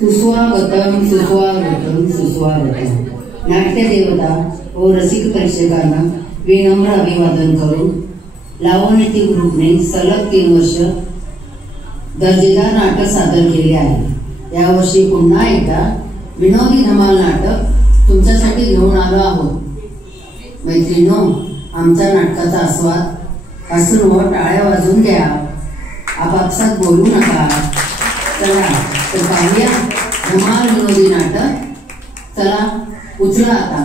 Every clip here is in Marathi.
सुस्वागतम सुस्वागतम सुस्वागतम. नाट्यदेवता व रसिक प्रेक्षकांना विनम्र अभिवादन करून लावण्यती ग्रुपने सलग 3 वर्ष दर्जेदार नाटक सादर केले आहे. यावर्षी पुन्हा एकदा विनोदी धमाल नाटक तुमच्यासाठी घेऊन आलो आहोत. मैत्रिणो, आमच्या नाटकाचा आस्वाद हसून व टाळ्या वाजवून घ्या. आपापसात बोलू नका. चला तर पाहूया धमाल विनोदी नाटक. चला उचला आता.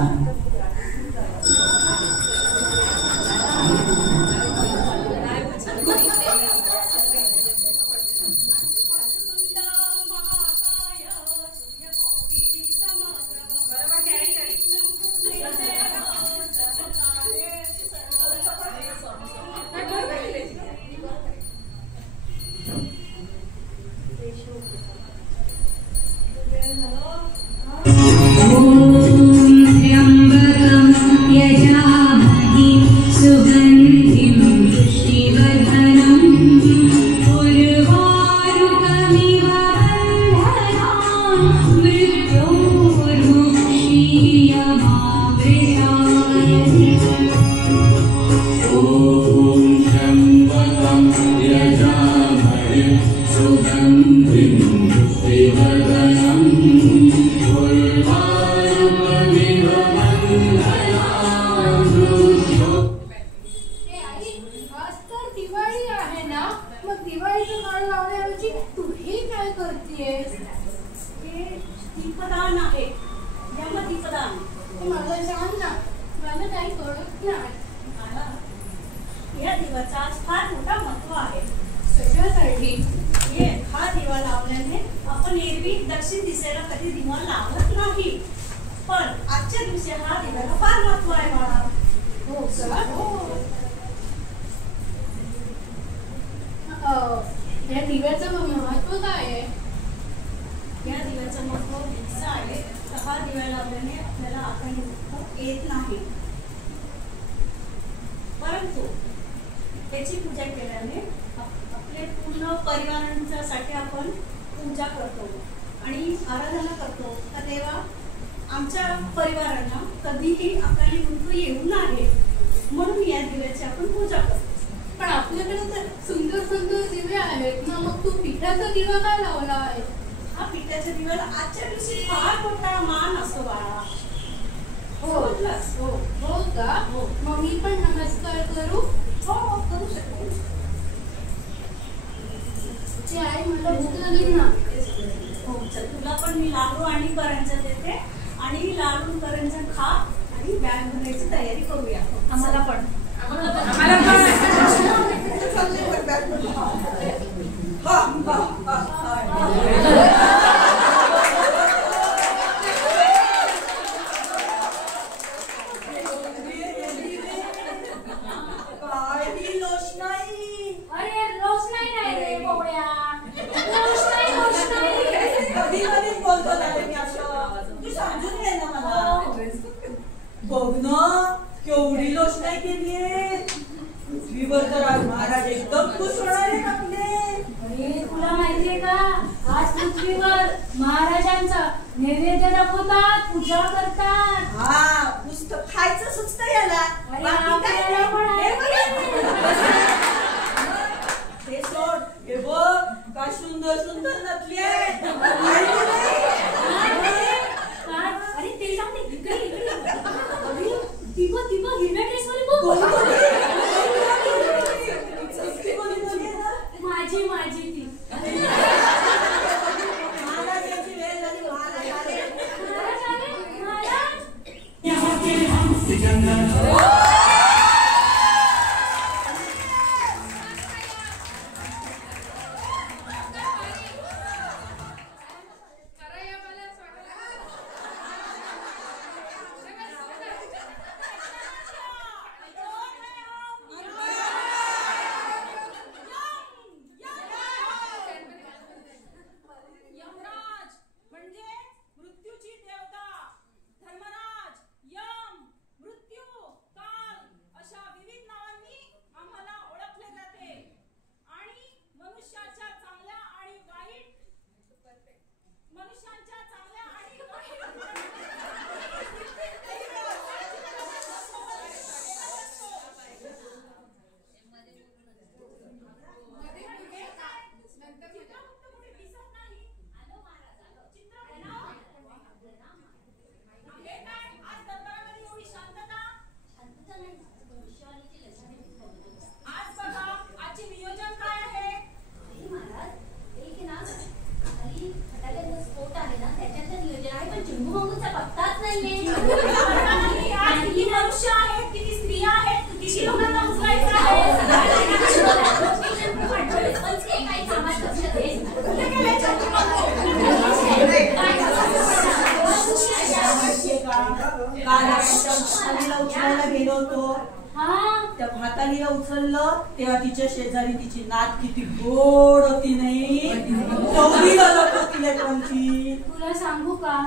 खाली उचललं तेव्हा तिच्या शेजारी तिची नात किती गोड होती नाही, एवढी गलत होती लेकरांची. तुला सांगू का,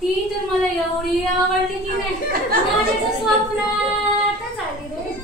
ती तर मला एवढी आवडली की नाही, माझ्या स्वप्नातच आली रे.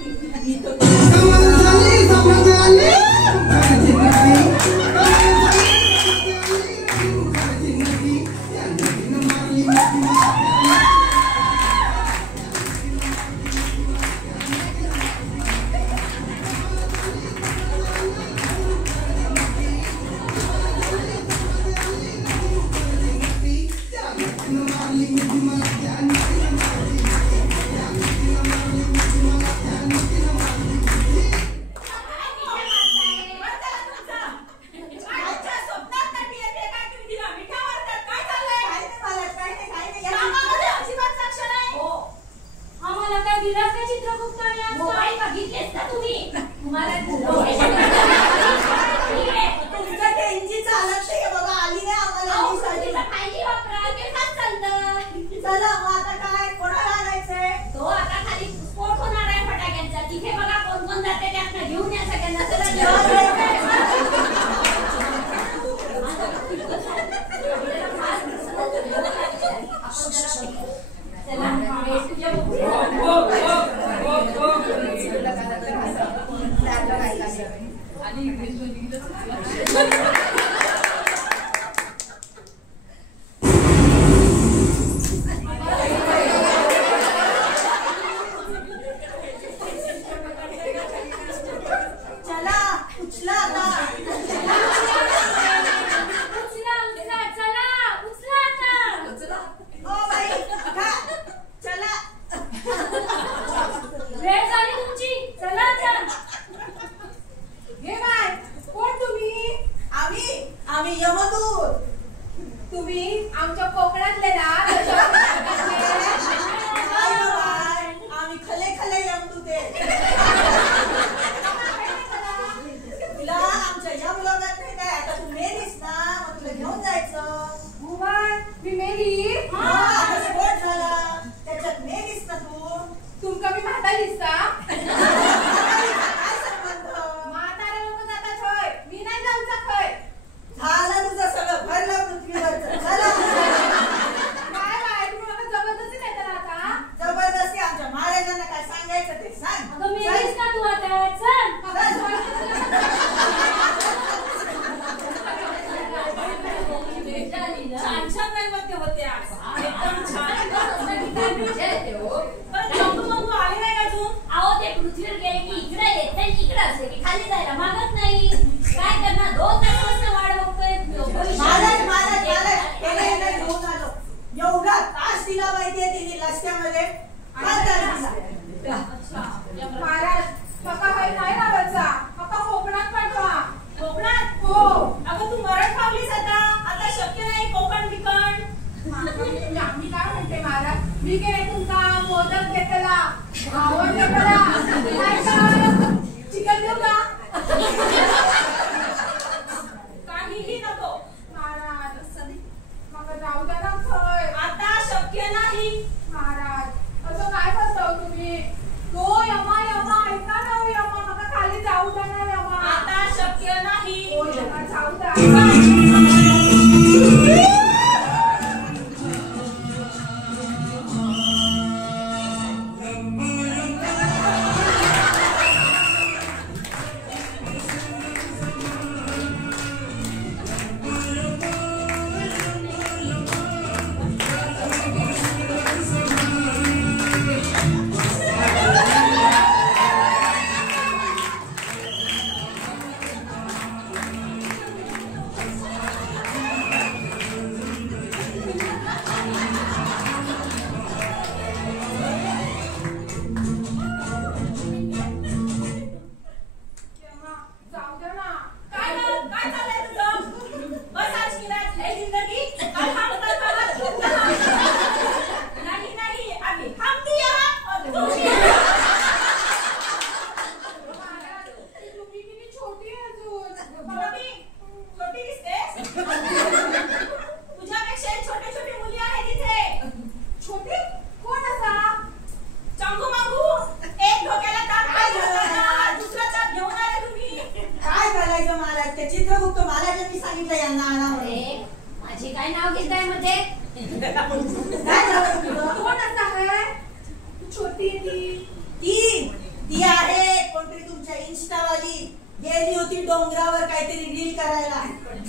गेली होती डोंगरावर काहीतरी रील करायला,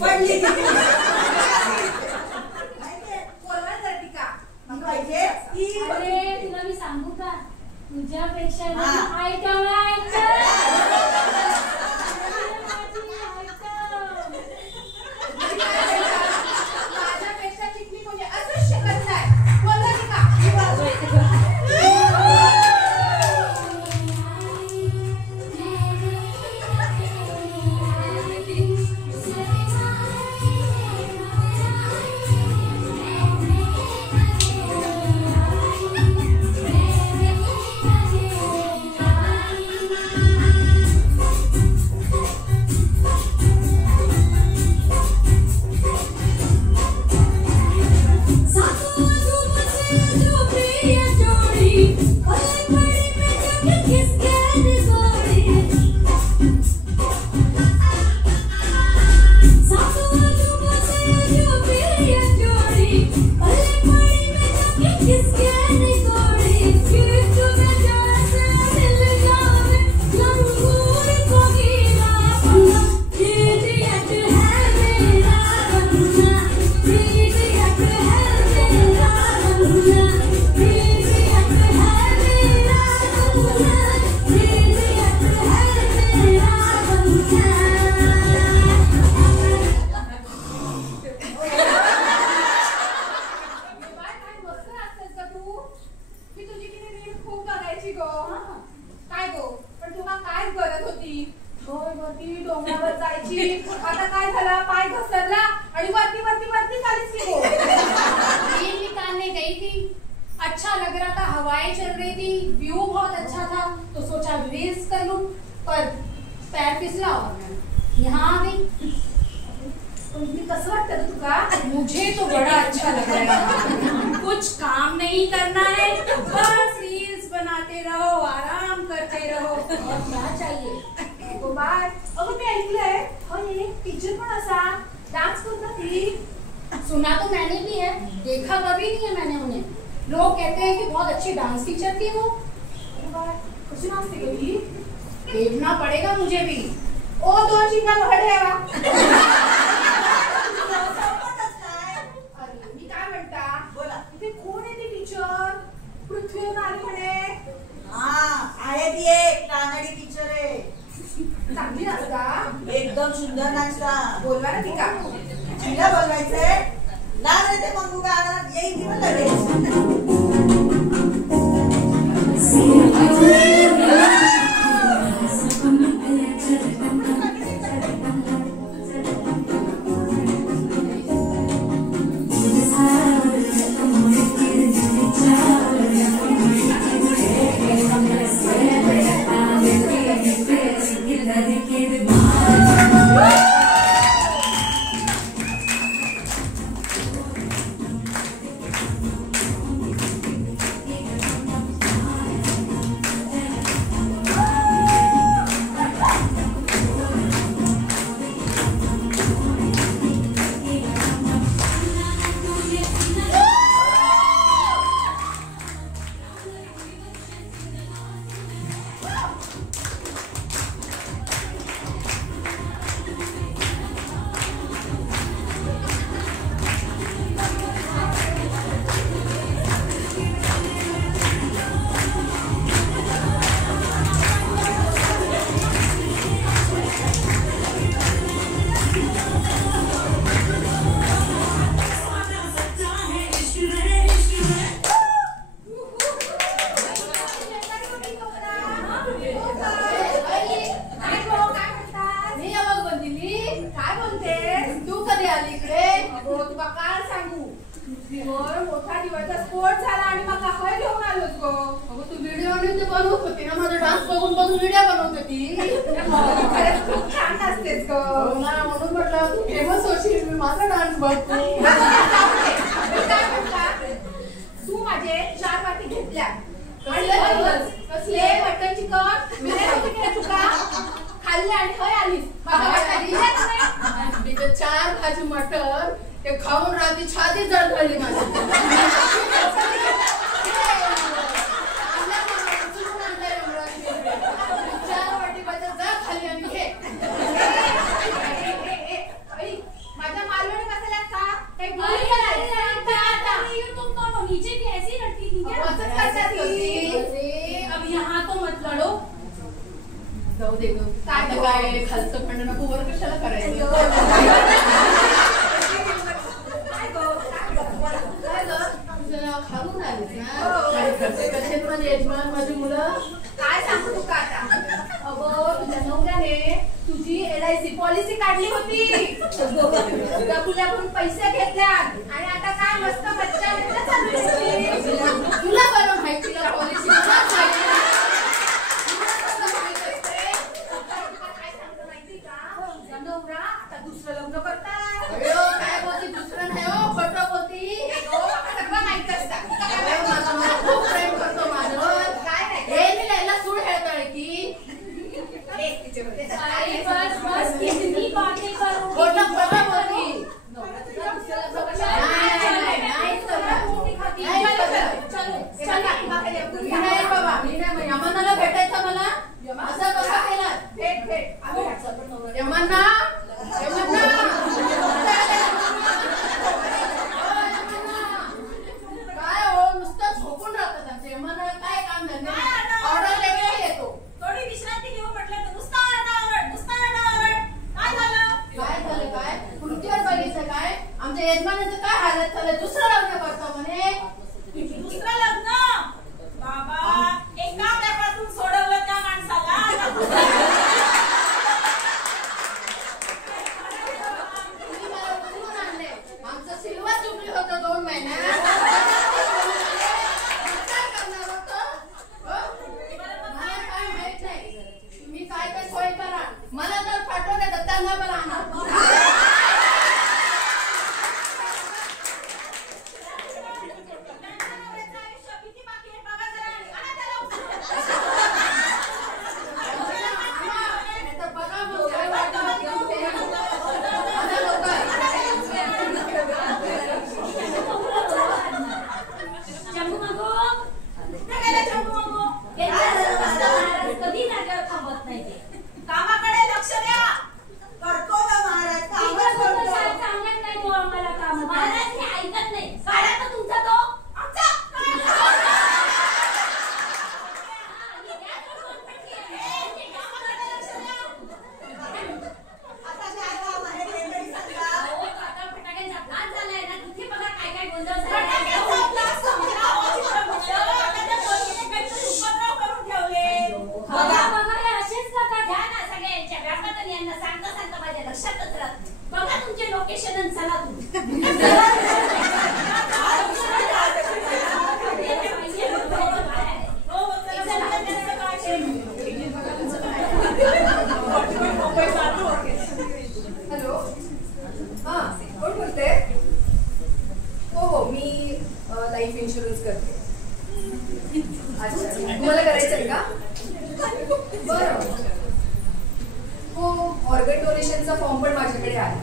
पडली ती. अरे तुला मी सांगू का, तुझ्यापेक्षा माझ्यापेक्षा चिकनी कोणी असंच शकत नाही. बोला की का डोंगरावर जायची. आता काय झालं, पाय घसरला आणि वरती वरती वरती चालीस की वो रील निकालने गई थी. अच्छा लग रहा था, हवाएं चल रही थी, व्यू बहुत अच्छा था, तो सोचा रील्स कर लूं, पर पैर फिसला और मैं यहाँ आ गई. कसं वाटतं तुका? मुझे तो बड़ा अच्छा लग रहा है. कुछ काम नहीं करना है, बस रील्स बनाते रहो, आराम करते रहो, और क्या चाहिए. तो बाय. अगं मी ऐकलंय अरे टीचर पण असा डांस करता थी. सुना तो मैंने भी है, देखा कभी नहीं है मैंने उन्हें. लोग कहते हैं कि बहुत अच्छी डांस टीचर थी वो. कशी नाचते कधी? देखना पड़ेगा मुझे भी. ओ दोन शिंगा हडेवा. अरे मी काय म्हणता, बोला. इथे कोण आहे ती टीचर? पृथ्वी नारी म्हणे. आहे ती एक कानडी टीचर आहे. चांगली नाचता, एकदम सुंदर नाचता. बोलवा ना ती का. तिला बोलवायचंय. लाग रे ते मंगू गाणं येईल किंवा लगेच. मोठा दिवसचा स्पोर्ट झाला आणि मग काय घेऊन आलोस गो. अगं तू व्हिडिओ आणि ते बनवत होती ना, माझा डान्स बघून बघून व्हिडिओ बनवत होती. खरंच खूप छान नाचतेस ग. म्हणून म्हटलं तू फेमस होशील, मी माझा डान्स बघतो. तू माझे 4 वाटी घेतल्या आणि कसले मटन चिकन मी तुका खाल्ले आणि हय आलीस. माझा वाटा दिलाच नाही. तिथे 4 भाजी मटन ते खाऊन रात्री छाती जड झाली माझी. चार वाटी भाज्या जा खाली आणि घे. आता काय खालचं पण नको वर कशाला करायचं. खाऊन आलीस ना कसे पण यजमान माझी मुलं. काय सांगू तुका आता. अगं तुझ्या नवऱ्याने तुझी LIC पॉलिसी काढली होती. तुझ्याकडून पैसे घेतल्यात आणि आता काय मस्त मज्जा चालू आहे. तुला बरं माहिती का पॉलिसी. नवरा आता दुसरं लग्न करतात. काय बोलती दुसरं नाही हो खोटं बोलती. सगळं माहित असतात. खूप प्रेम करतो माझं. काय नाही हे मी लयला सूड खेळतोय की अरे बस बस कितनी बातें करो. खोटं खोटं बोलती. नाही बाबा मी नाही यमनाला भेटायचं मला. असं कसं केलं. भेट यमना काय हो नुसतं झोपून राहतात आमचे यमना. काय काम धंदे ऑर्डर वेगळे येतो. थोडी विश्रांती घेऊ म्हटलं तर नुसता आरडाओरड. काय झालं. काय झालं काय कृतीवर बघितलं काय आमच्या यजमानाचं काय हालत झालं. दुसरं लग्न करतो म्हणे. दुसरं लग्न. बाबा एका व्यापातून सोडवलं त्या माणसाला. तुम्ही मला उचलून आणले. आमचं सिल्वर जुबली होतं 2 महिन्यात. काय करणार होतं. मला काय माहित नाही. तुम्ही काय काय सोय करा. मला जर पाठवलं तर त्यांना पण आणा. कधी नाटक थांबत नाही ते. कामाकडे लक्ष द्या. करतो ना महाराज. कामच करतो. सांगत नाही तो आम्हाला काम. महाराज हे ऐकत नाही. काढा तर तुमचा तो. आमचा बघा तुमचे लोकेशन चला हॅलो. हा कोण बोलते. हो मी लाईफ इन्शुरन्स करते. अच्छा तुम्हाला करायचं आहे का. बरं. हो ऑर्गन डोनेशनचा फॉर्म पण माझ्याकडे आहे.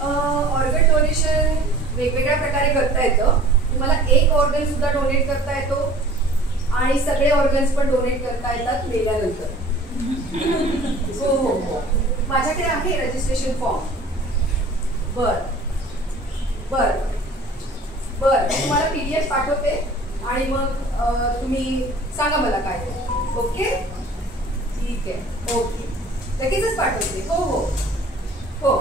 ऑर्गन डोनेशन वेगवेगळ्या प्रकारे करता येतं. तुम्हाला एक ऑर्गन सुद्धा डोनेट करता येतो आणि सगळे ऑर्गन्स पण डोनेट करता येतात मेल्यानंतर. हो हो हो माझ्याकडे आहे रजिस्ट्रेशन फॉर्म. बर बर बर तुम्हाला PDF पाठवते आणि मग तुम्ही सांगा मला काय. ओके ठीक आहे. ओके लगेचच पाठवते. हो हो हो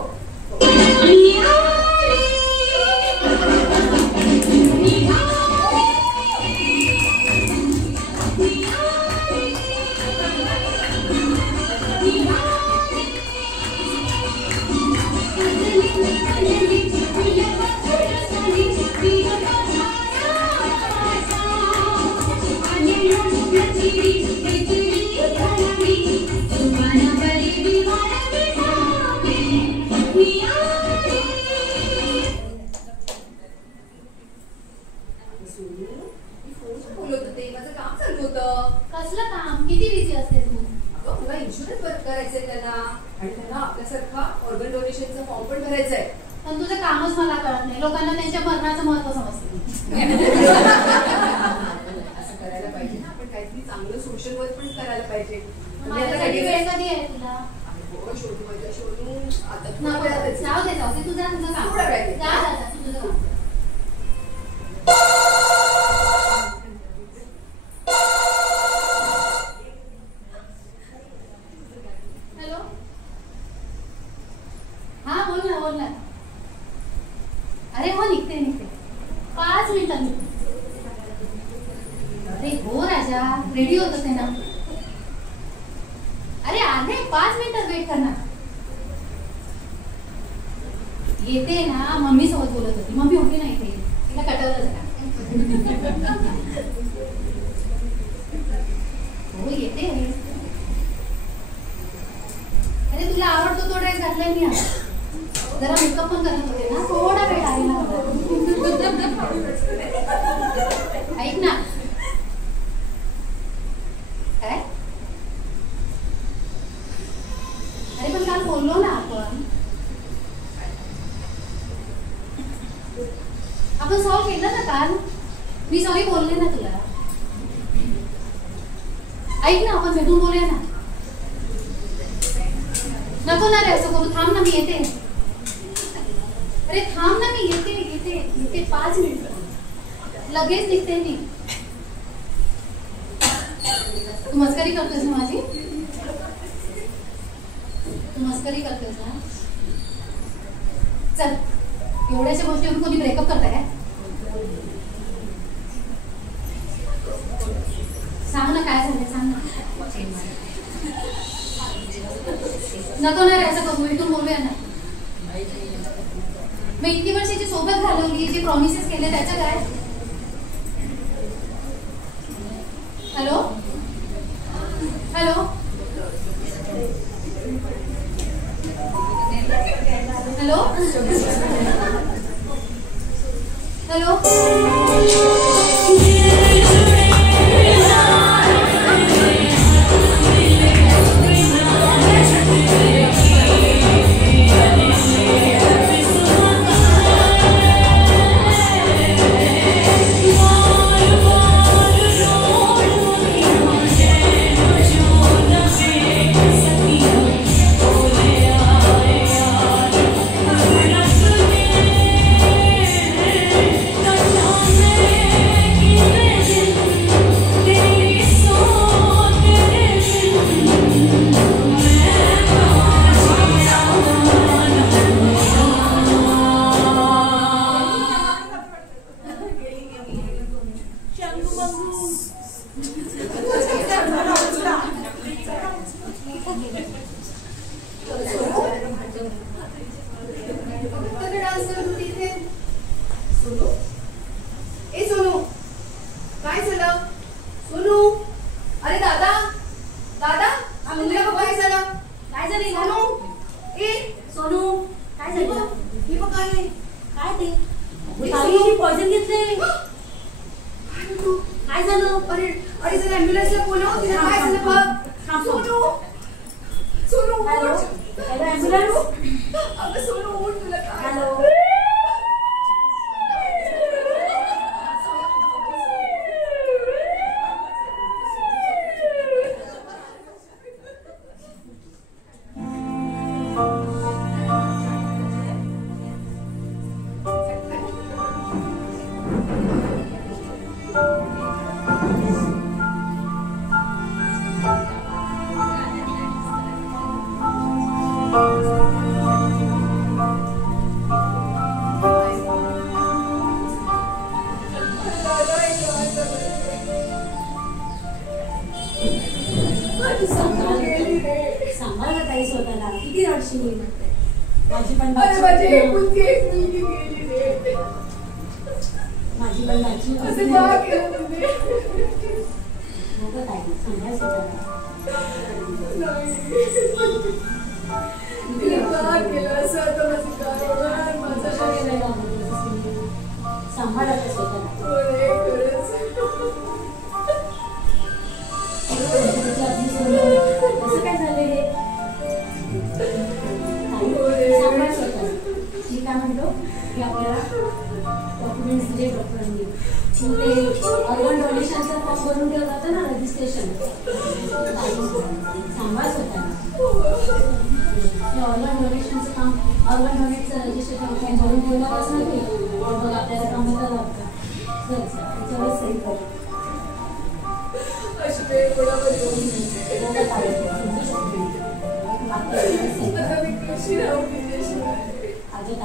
कसलं काम. किती बिझी असते तू. तुला इन्शुरन्स करायचंय त्यांना आणि त्यांना आपल्यासारखा ऑर्गन डोनेशनचा फॉर्म पण भरायचा आहे. पण तुझं कामच मला कळत नाही. लोकांना त्यांच्या मरणाचं महत्व समजतं. असं करायला पाहिजे ना. आपण काहीतरी चांगलं सोशल वर्क पण करायला पाहिजे. माझ्यासाठी वेळ कधी आहे तुला. शोधून आता जाऊ दे तुझं काम. थोडा वेळ दे. जा तुझं काम. बोल ना. अरे हो निघते 5 मिनिटात निघते. अरे हो राजा, रेडी होत असे ना. अरे आले 5 मिनिटात वेट करणार. येते ना, मम्मी सोबत बोलत होती. मम्मी होती ना इथे, तिला कटवलं जरा. हो येते. अरे तुला आवडतो तो ड्रेस घातलाय मी आज. जरा मेकअप पण करत होते ना, थोडा वेळ लागेल ना. ऐक ना. काय? अरे पण काल बोललो ना आपण सॉल्व केलं ना काल. मी सॉरी बोलले ना तुला. ऐक ना, आपण भेटून बोलूया ना. नको ना रे असं करू. थांब ना, मी येते. अरे थांब ना, मी येते 5 मिनिट लगेच निघते मी. तू मस्करी करतोस ना माझी? तू मस्करी करतोस ना? चल, एवढ्याच्या गोष्टीवर कोणी ब्रेकअप करताय काय? सांग ना काय झालं, सांग ना. नको ना रे असं करू. भेटून बोलूया ना. मी इतकी वर्षाची सोबत घालवली, जे प्रॉमिसेस केले त्याचं काय? Hello hello hello hello.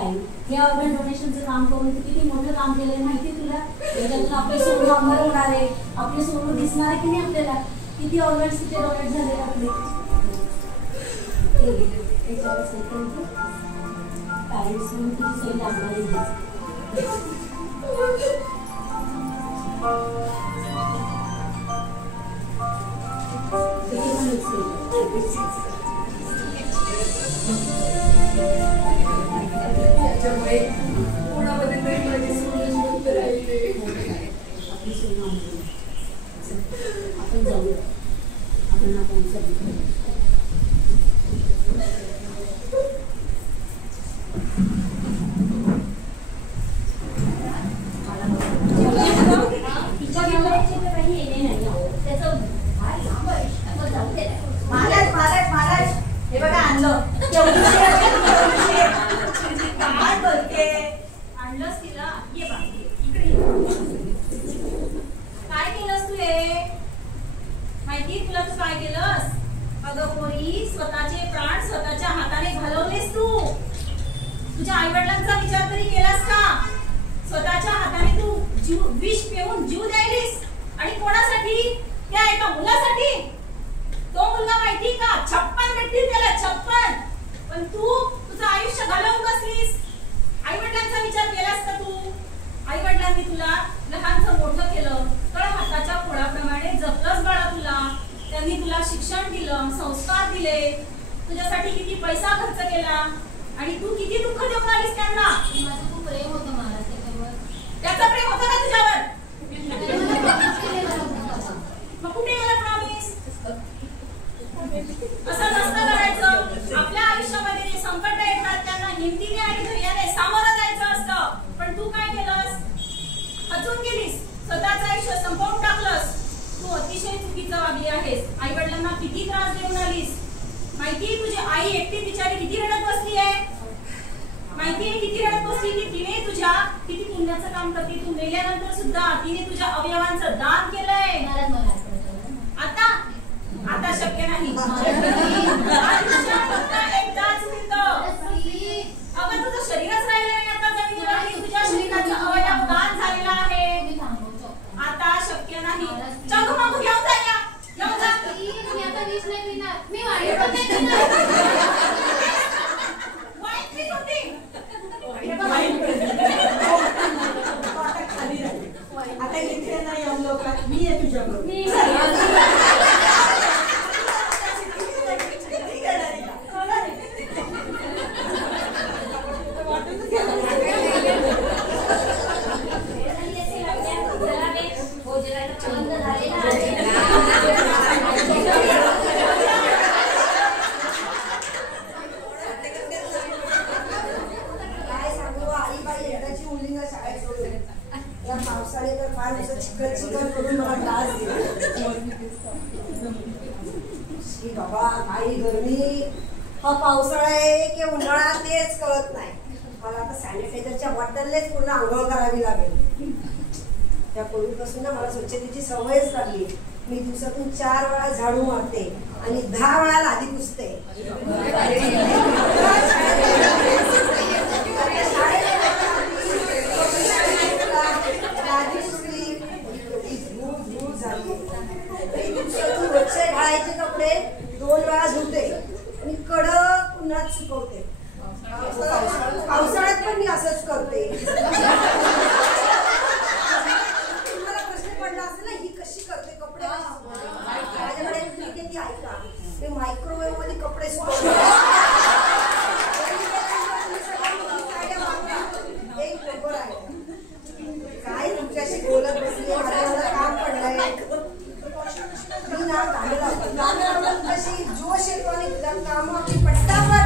ताई, हे ऑर्गन डोनेशनचं काम करून तू किती मोठं काम केलंय माहिती तुला? त्याच्यातून आपले सोनं अमर होणार आहे, आपले सोनं दिसणार आहे की नाही आपल्याला? किती ऑर्गन्स तिथे डोनेट झाले आपले. पॅरेंट्स म्हणून तुझी सही लागणार आहे. त्याच्यामुळे कोणामध्ये तरी माझी सोनं बंद राहिले. आपली सोनं आपण जाऊया, आपण आपण हे बघा आणलं. काय बोलते? आणलंस तिला? ये बा इकडे. काय केलंस तू हे? माहिती तुला तू काय केलंस? अगं पोरी, स्वतःचे प्राण स्वतःच्या हाताने घालवलेस तू. तुझ्या आई वडिलांचा विचार तरी केलास का? स्वतःच्या हाताने तू विष पिऊन जीव द्यायलीस. आणि कोणासाठी? त्या एका मुलासाठी. तो मुलगा माहिती का? 56 भेटतील त्याला, 56. पण तू तुझं आयुष्य घालवून बसलीस. आई वडिलांचा विचार केलास का तू? आई वडिलांनी तुला लहानचं मोठं केलं, तळ हाताच्या खोडाप्रमाणे जपलंच बाळा तुला. त्यांनी तुला शिक्षण दिलं, संस्कार दिले, तुझ्यासाठी किती पैसा खर्च केला आणि तू किती दुःख देऊन आलीस त्यांना. माझं खूप प्रेम होतं महाराज त्याच्यावर. त्याचं प्रेम होतं का तुझ्यावर? मग कुठे गेला प्रॉमिस? असं नसतं करायचं. आपल्या आयुष्यामध्ये जे संकट येतात त्यांना हिमतीने आणि धैर्याने सामोरं जायचं असतं. पण तू काय केलंस? खचून गेलीस, स्वतःचं आयुष्य संपवून टाकलंस. तू अतिशय चुकीचं वागली आहेस. आई वडिलांना किती त्रास देऊन आलीस. माहिती तुझी आई एकटी बिचारी किती रडत बसली आहे. माहितीये किती रडत बसली की तिने तुझ्या किती पुण्याचं काम करते. तू मेल्यानंतर सुद्धा तिने तुझ्या अवयवांचं दान केलंय. आता आता शक्य नाही. एकदाच मिळतं. अगं तुझं शरीरच राहिलं नाही आता जमिनीवर. तुझ्या शरीराचं अवयव दान झालेलं आहे. आता शक्य नाही. चांगू मागू घेऊन जायला घेऊन जा. मी आता विष नाही पिणार. मी वाढी पण नाही पिणार. वाईट पीत होती. आता इथे नाही आलो का? मी आहे तुझ्याबरोबर. बाबा काही गरमी, हा पावसाळा आहे की उन्हाळा तेच कळत नाही. मला आता सॅनिटायझरच्या बॉटलनेच पूर्ण आंघोळ करावी लागेल. त्या पूर्वीपासून ना मला स्वच्छतेची सवयच लागली. मी दिवसातून 4 वेळा झाडू मारते आणि 10 वेळा लादी पुसते. रोजचे घालायचे कपडे 2 वेळा धुते आणि कडक उन्हात सुकवते. पावसाळ्यात पण मी असंच करते. तुम्हाला प्रश्न पडला असेल ना, ही कशी करते कपडे? माझ्याकडे एक ट्रिक आहे ती ऐका. मी मायक्रोवेव्ह मध्ये कपडे सुकवते. एक पेपर आहे. काय तुमच्याशी बोलत बसली, मला काम पडलंय. मी ना गाणं लावतो. अशी जोश येतो आणि काम आपली पटापट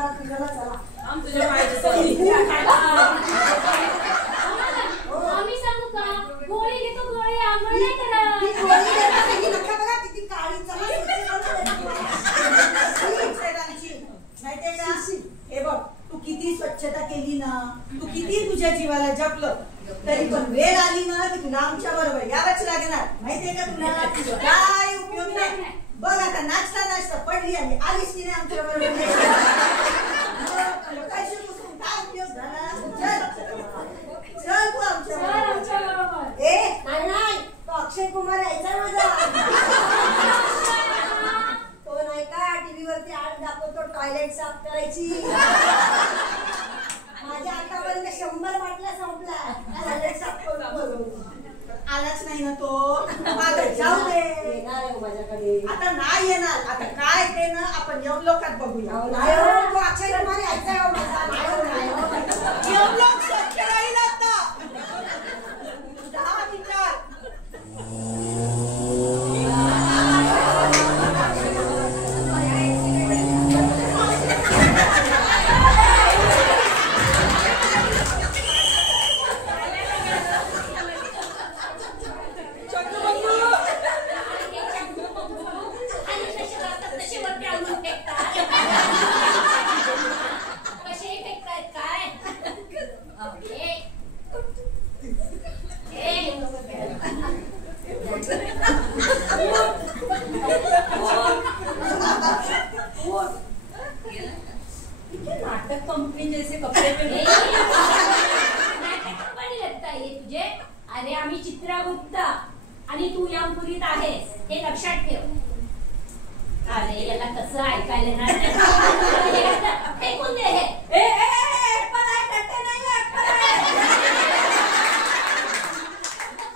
चला फिरायला चला. आम तुझ्या पायाची सवयी. आम्ही सांगू का गोळी घेतो गोळी आंघोळ नाही करत. ती गोळी देतात, ही नका बघा किती काळी. चला माहितीये का हे बघ तू किती स्वच्छता केली ना, तू किती तुझ्या जीवाला जपलं, तरी पण वेळ आली ना की तुला आमच्या बरोबर यावंच लागणार. माहितीये का तुला काय उपयोग नाही. बघ आता नाचता नाचता पडली आणि आलीच की नाही आमच्या बरोबर. पैसे पुसून काय उपयोग झाला. चल तू आमच्या बरोबर. ए नाही तो अक्षय कुमार यायचा माझा. तो नाही का टीव्ही वरती आड दाखवतो टॉयलेट साफ करायची. माझ्या आतापर्यंत 100 बाटल्या संपल्या टॉयलेट साफ करून. आलाच नाही ना तो. जाऊ दे माझ्याकडे आता नाही येणार. आता काय ते ना आपण यमलोकात बघूया. तो अक्षय कुमार यायचा यमलोक स्वच्छ राहील आता. 10 मिनिटात. नाटक कंपनी जैसे कपडे पहने. नाटक कंपनी लगता ये तुझे. अरे आम्ही चित्रगुप्ता आणि तू यमपुरीत आहेस हे लक्षात ठेव. अरे याला कसं ऐकायला नाही. फेकून दे हे.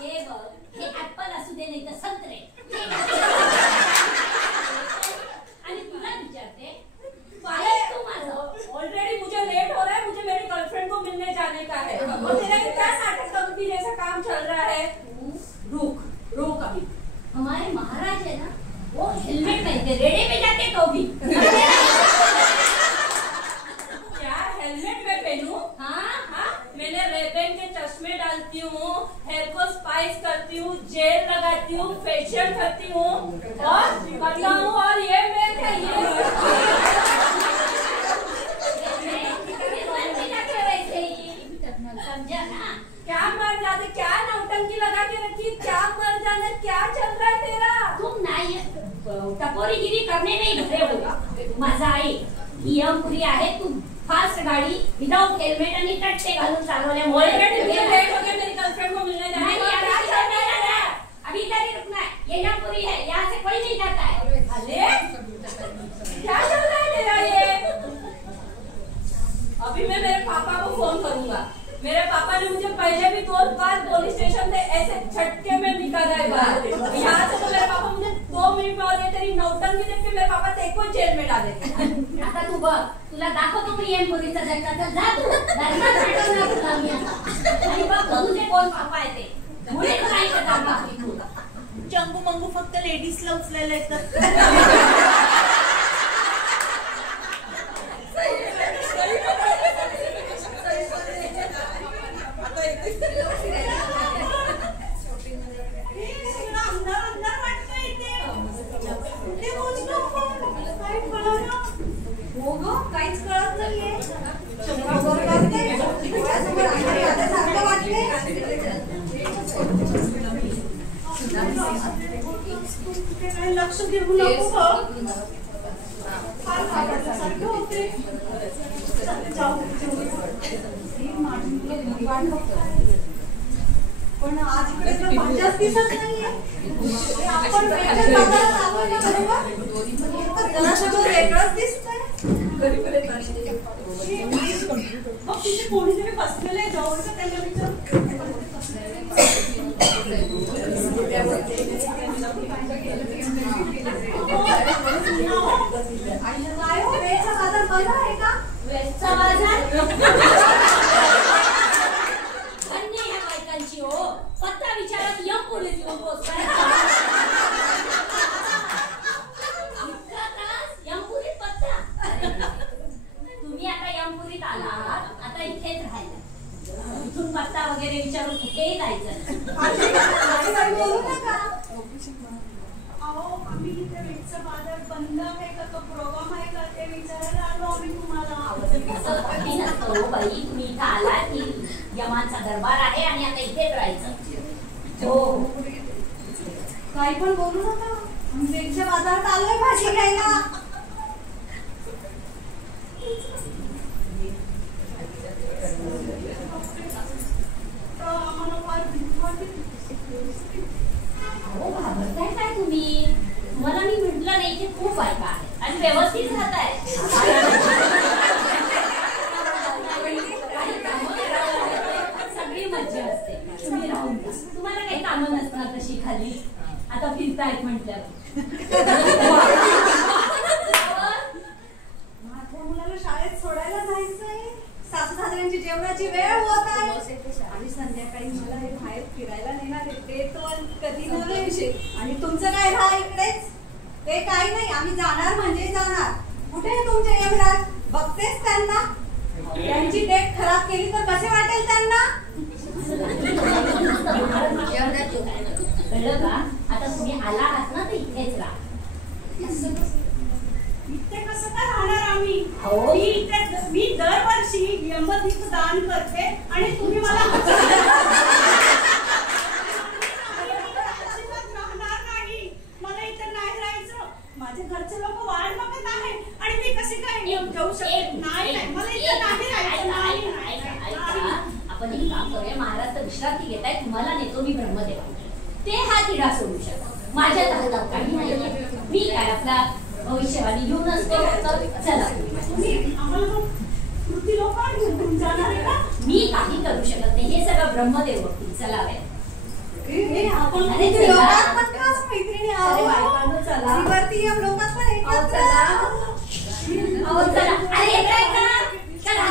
हे बघ हे ऍपल असू दे नाही तर संत्रे. आणि तुला विचारते तू माझं. ऑलरेडी मुझे लेट हो रहा है. मुझे मेरी गर्लफ्रेंड को मिलने जाने का है. और तेरा क्या नाटक कंपनी जैसा काम चल रहा है. रुक अभी. हमारे महाराज है ना वो हेलमेट पहनते रेडी में जाते तो भी. क्या हेलमेट में पहनूं. हाँ मैंने रेबन के चश्मे डालती हूँ, हेयर को स्पाइस करती हूँ, जेल लगाती हूँ, फेशियल करती हूँ और करता हूँ. और ये मैं समझा ना. क्या मर जाते. क्या नौटंकी लगा के रखी. क्या मर जाने. क्या चल रहा है तेरा. तुम नाही टपोरीगिरी करने नहीं भरे हो. मजा आई. ही यमपुरी आहे. तू फास्ट गाडी विदाउट हेल्मेट आणि टट्टे घालून चालवल्यामुळे लेट हो गया. मेरी गर्लफ्रेंड को मिलने जाने का. अभी इधर ही रुकना है. ये यमपुरी है. यहाँ से कोई नहीं जाता है. अरे क्या चल रहा है तेरा ये. अभी मैं मेरे पापा को फोन करूंगा. मेरे पापा ने मुझे पहले भी 2 बार पुलिस स्टेशन से ऐसे झटके में निकाला है बाहर. यहाँ से तो मेरे पापा मुझे 2 मिनिट में और ये तेरी नौटंकी देख के मेरे पापा तेरे को जेल में डालेंगे. आता तू बघ तुला दाखवतो मी यमपुरीचा जगाचा. जा तू दर्शन भेटवणार तुला मी आता. आणि बघ तुझे कोण पापा आहे ते. मुळे काय करतात तू. चंगू मंगू फक्त लेडीजला उचलायला येतात. काहीच कळत नाहीये. लक्ष देऊ नको. होते. पण आज इकडे भाज्याच दिसत नाहीये. आपण बाजारात आलोय ना बरोबर. जरा सगळं वेगळंच दिसतंय. मग तिथे पोलिस बसलेले जवळ त्यांना विचार. काय हो वेळचा बाजार बरा आहे का. वेळचा बाजार धन्य या बायकांची हो. पत्ता विचारत यमपुरीत येऊन पोहोचताय. इतका त्रास यमपुरीत पत्ता. विचारायला आलो आम्ही तुम्हाला. असं काही नसतं हो बाई, तुम्ही इथं आला की यमांचा दरबार आहे आणि आता इथेच राहायचं. हो काही पण बोलू नका. आम्ही बेलच्या बाजारात आलोय भाजी घ्यायला. हो घाबरताय काय तुम्ही? तुम्हाला मी म्हटलं नाही इथे खूप बायका आहेत आणि व्यवस्थित राहत आहे. सगळी मज्जा असते. तुम्ही राहून जा. तुम्हाला काही कामं नसणार तशी खाली. आता फिरतायत म्हटल्यावर. माझ्या मुलाला शाळेत सोडायला जायचंय. सासू सासऱ्यांची जेवणाची वेळ होत आहे आणि संध्याकाळी मला हे बाहेर फिरायला नेणार ते तर कधी नव्हे. आणि तुमचं काय राहा इकडेच? ते काही नाही, आम्ही जाणार म्हणजे जाणार. कुठे तुमचे यमराज? बघतेच त्यांना. त्यांची डेट खराब केली तर कसे वाटेल त्यांना? कळलं का? आता तुम्ही आला आहात ना तर इथेच राहा. इथे कसं काय राहणार आम्ही? हो. मी दरवर्षी यमदीप दान करते आणि तुम्ही मला राहणार नाही. मला इथे नाही राहायचं. माझे घरचे लोक वाट बघत आहेत आणि मी कसे काय जाऊ शकते? नाही मला इथे नाही राहायचं. आपण एक काम करूया. महाराज तर विश्रांती घेत आहे, तुम्हाला नेतो मी ब्रह्मदेवाकडे. ते हा किडा सोडू शकतो. माझ्या हातात काही नाही. मी काय आपला भविष्यवाणी घेऊन असतो. चला मी काही करू शकत नाही. हे सगळं ब्रह्मदेव बघतील. चला बाई. मैत्रिणी आहोत. चला वरती यम लोकात पण एकत्र. चला. अरे चला.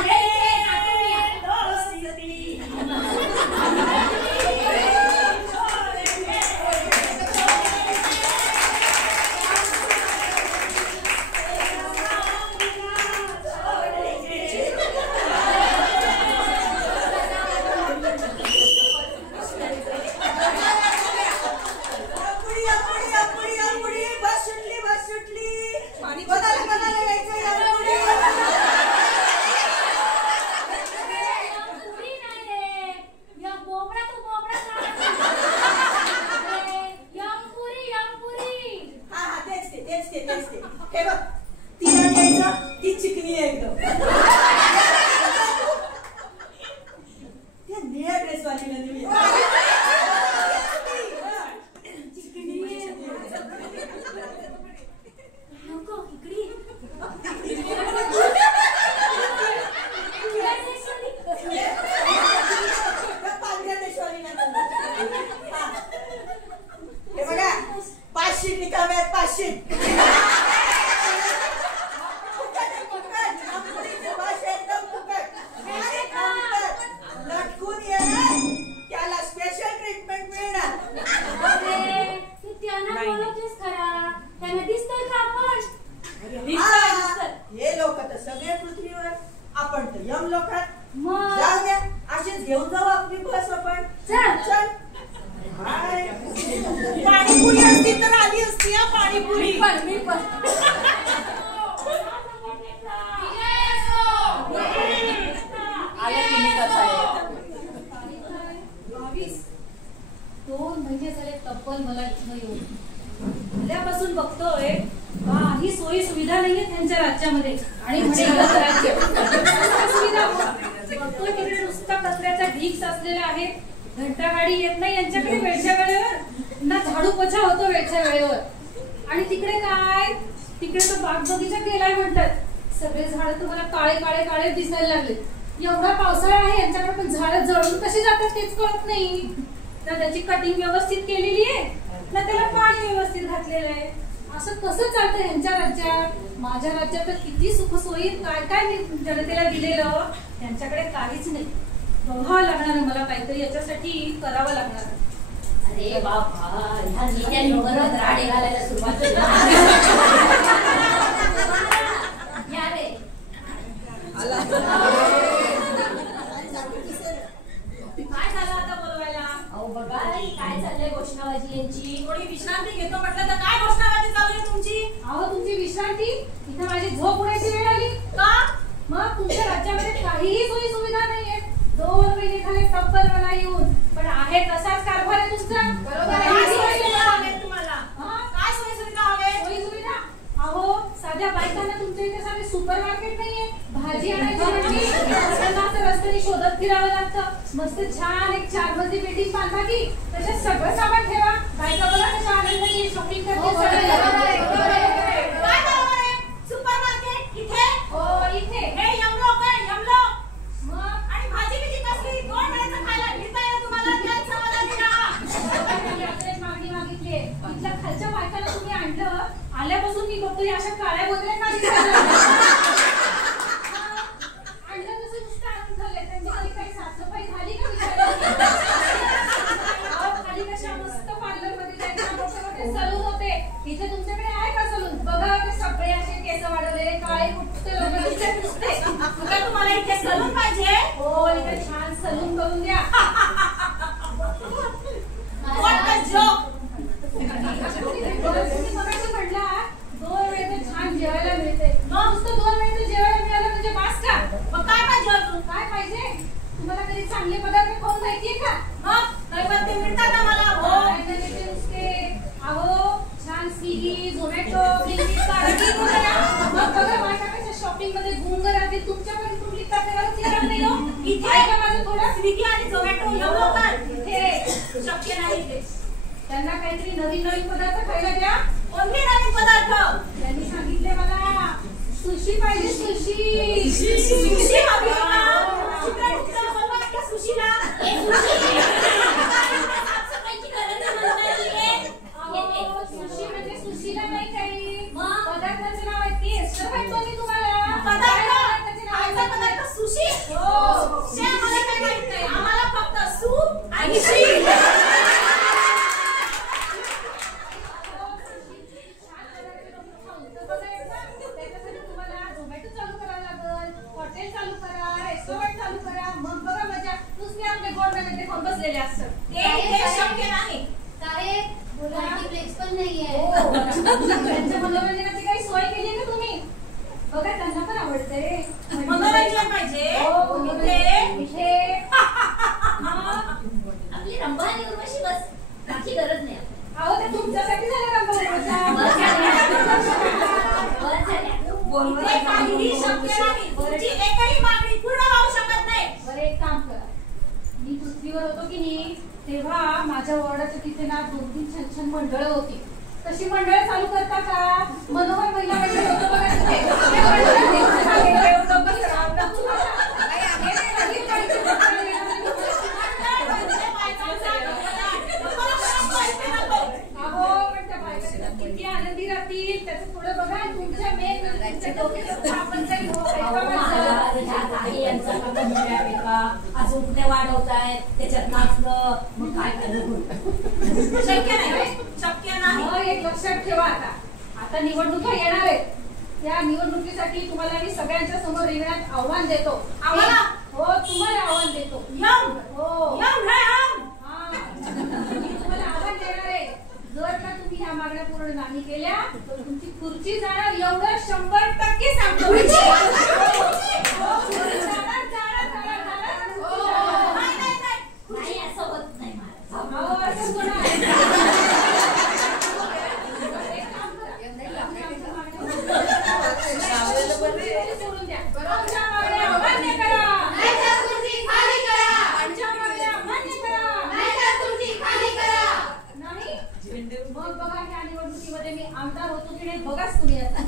पहिल्यापासून बघतोय काही सोयी सुविधा नाहीये त्यांच्या राज्यामध्ये आणि बघतोय तिकडे नुसता कचऱ्याचा ढीग साचलेला आहे. घंटागाडी येत नाही यांच्याकडे वेळच्या वेळेवर, ना झाडू पोछा होतो वेळच्या वेळेवर. आणि तिकडे काय, तिकडे तो बाग बगीचा केलाय म्हणतात. सगळे झाड तुम्हाला काळे काळे काळे दिसायला लागले. एवढा पावसाळा आहे यांच्याकडे, पण झाडं जळून कशी जातात तेच कळत नाही. ना त्याची कटिंग व्यवस्थित केलेली आहे, ना त्याला पाणी व्यवस्थित घातलेलं आहे. असं कसं चालतं यांच्या राज्यात? माझ्या राज्यात तर किती सुखसोयी काय काय मी जनतेला दिलेलं, त्यांच्याकडे काहीच नाही. बघावं लागणार मला काहीतरी याच्यासाठी करावं लागणार. अरे बाबा, ह्या नेत्यांनी बरंच राडे घालायला सुरुवात केली. काय झालं आता बोलवायला? अहो बघा काय चाललंय घोषणाबाजी यांची. थोडी विश्रांती घेतो म्हटलं तर काय घोषणाबाजी चालू आहे तुमची? अहो तुमची विश्रांती, इथे माझी झोप होण्याची वेळ तुमच्या राज्यामध्ये काहीही सोयी सुविधा नाहीये. 2 महिने झाले तब्बल मला येऊन, पण आहे तसाच कारभार आहे तुमचा. काय सोयी सुविधा हवेत तुम्हाला? काय सोयी सुविधा हवेत? सोयी सुविधा अहो, साध्या बायकांना तुमच्या इथे साधे सुपर मार्केट नाहीये. भाजी आणायची म्हणजे त्यांना असं रस्त्याने शोधत फिरावं लागतं. मस्त छान एक 4 मजली बिल्डिंग बांधा की त्याच्यात सगळं सामान ठेवा. बायका बघा कशा आनंदाने शॉपिंग करते. काय बरोबर आहे? सुपर मार्केट इथे? हो, इथे. हे यमलोक आहे, यमलोक. मग आणि भाजी बिजी कसली? 2 वेळेचं खायला मिळतंय ना तुम्हाला? त्यात समाधानी राहा. यात्रेत मागणी मागितली. इथल्या खालच्या बायकाला तुम्ही आणलं, आल्यापासून मी बघतोय अशा काळ्या बोधल्या आणलं तसं नुसतं आणून झालंय. त्यांची काही साफसफाई झाली का विचारायची? खाली कशा मस्त पार्लरमध्ये जायचं, मोठे सलून होते. इथे तुमच्याकडे आहे का सलून? बघा ते सगळे असे केस वाढवलेले काळे कुठे लोक नुसते. तुला तुम्हाला इथे सलून पाहिजे? हो, इथे छान सलून करून द्या. What a joke. तुम्ही मगाशी म्हटला 2 वेळेचं छान जेवायला मिळते. नुसतं 2 वेळेचं जेवायला मिळालं म्हणजे बास का? मग काय पाहिजे अजून? काय पाहिजे? तुम्हाला कधी चांगले पदार्थ खाऊन माहितीये का? मग नैवेद्य मिळतात ना मला. हो. नैवेद्य नुसते अहो छान स्विगी, झोमॅटो, ब्लिंकिट काढली करा. मग बघा बायका कशा शॉपिंग मध्ये गुंग राहतील. तुमच्यापर्यंत कुठली तक्रारच येणार नाही हो. इथे ऐका माझं थोडं. स्विगी आणि झोमॅटो यमलोकात इथे शक्य नाही इथे. त्यांना काहीतरी नवीन नवीन पदार्थ खायला द्या. कोणते नवीन पदार्थ? त्यांनी सांगितले मला सुशी पाहिजे. सुशी सुशी हवी का? चिकन टिक्का बोलवा का सुशीला? साफसफाईची गरज नाहीये. अहो, सुशी म्हणजे सुशीला नाही काही. पदार्थाचं नाव आहे ते सांगतो मी तुम्हाला. पदार्थ खायचा पदार्थ सुशी? हो. शे आम्हाला काय माहित नाही. आम्हाला फक्त सूप आणि शी. त्याच्यासाठी तुम्हाला झोमॅटो चालू करावं लागेल, हॉटेल चालू करा, रेस्टॉरंट चालू करा. मग बघा मजा. नुसते आपले गोड नैवेद्य खाऊन बसलेले असतात. ते शक्य नाही. साहेब मल्टीप्लेक्स पण नाहीये. त्यांच्या मनोरंजनाची काही सोय केली का तुम्ही? बघा त्यांना पण आवडते. मनोरंजन पाहिजे. हो, इथे आपली रंभा आणि उर्वशी बस, बाकी गरज नाही. अहो ते तुमच्यासाठी झालं का इथे काहीही शक्य नाही. तुमची एकही मागणी पूर्ण होऊ शकत नाही. बरं एक काम करा. मी पृथ्वीवर होतो की नाही तेव्हा माझ्या वॉर्डाच्या तिथे ना 2-3 छान छान मंडळं होती. तशी मंडळं चालू करता का? मनोहर महिला मंडळ होतं बघा तिथे. ते मंडळ सांगितलं बस राहता तुम्हाला. अहो पण त्या बायका किती आनंदी राहतील त्याचं थोडं बघा. तुमच्या मेन तुमच्या डोक्याचं आपण काही अजून कुठे वाढवताय त्याच्यात नाचलं मग काय करणार? शक्य नाही. शक्य नाही. एक लक्षात ठेवा. आता निवडणुका येणार आहेत. त्या निवडणुकीसाठी तुम्हाला मी सगळ्यांच्या समोर रिंगणात आव्हान देतो. आम्हाला? हो, तुम्हाला आव्हान देतो. यम हो, यम है हम. मी तुम्हाला आव्हान देणार आहे. जर का तुम्ही ह्या मागण्या पूर्ण नाही केल्या तर तुमची खुर्ची जाणार. एवढं 100% सांगतो. नाही असं होत नाही मला. अहो, असं होणार. सोडून द्या. आमच्या मागण्या मान्य करा. नाहीतर खुर्ची खाली करा. आमच्या मागण्या मान्य करा. नाहीतर खुर्ची खाली करा. नाही? मग बघा ह्या निवडणुकीमध्ये मी आमदार होतो की नाही बघाच तुम्ही आता.